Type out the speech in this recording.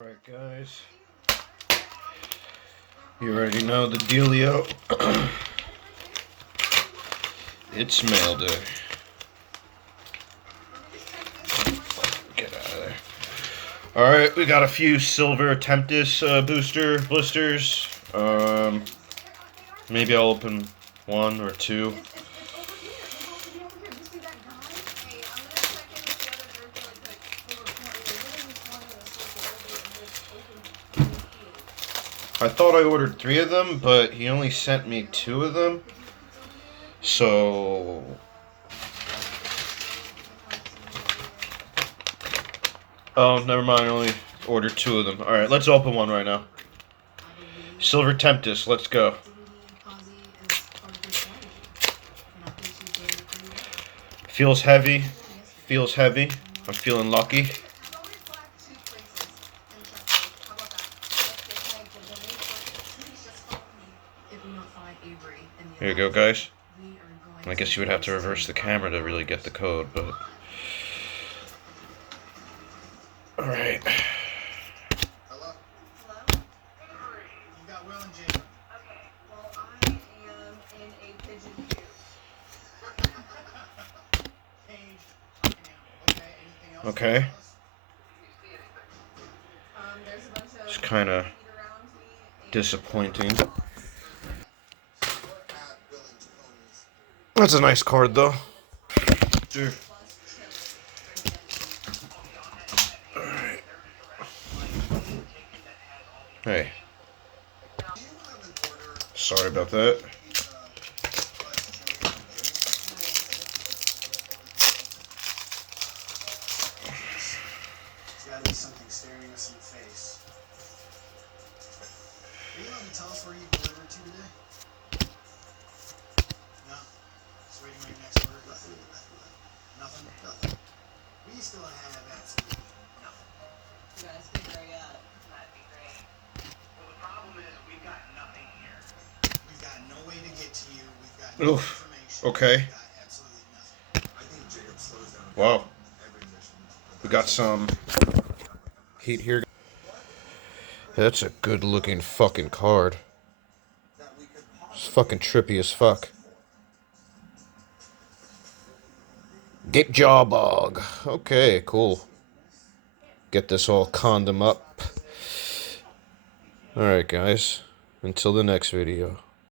Alright guys, you already know the dealio. It's mail day. Get out of there. Alright, we got a few silver Tempest booster blisters. Maybe I'll open one or two. I thought I ordered 3 of them, but he only sent me 2 of them. So oh, never mind. I only ordered 2 of them. Alright, let's open one right now. Silver Tempest, let's go. Feels heavy. Feels heavy. I'm feeling lucky. Here you go, guys. I guess you would have to reverse the camera to really get the code, but... Alright. Hello? Hello? You got Will and Jacob. Okay, well, I am in a pigeon coop. Cage, okay, anything else? Okay. There's a bunch of It's kind of disappointing. That's a nice card, though. Dude. Alright. Hey. Sorry about that. There's gotta be something staring us in the face. Are you allowed to tell us where you delivered to today? No. Just waiting on your next order? Nothing? Nothing. We still have absolutely nothing. You guys could hurry up. That'd be great. Well, the problem is we've got nothing here. We've got no way to get to you. We've got no information. Okay. We've got absolutely nothing. I think Jacob slows down. Wow. We got some heat here. That's a good looking fucking card. It's fucking trippy as fuck. Get Jawbog. Okay, cool. Get this all condom up. Alright guys, until the next video.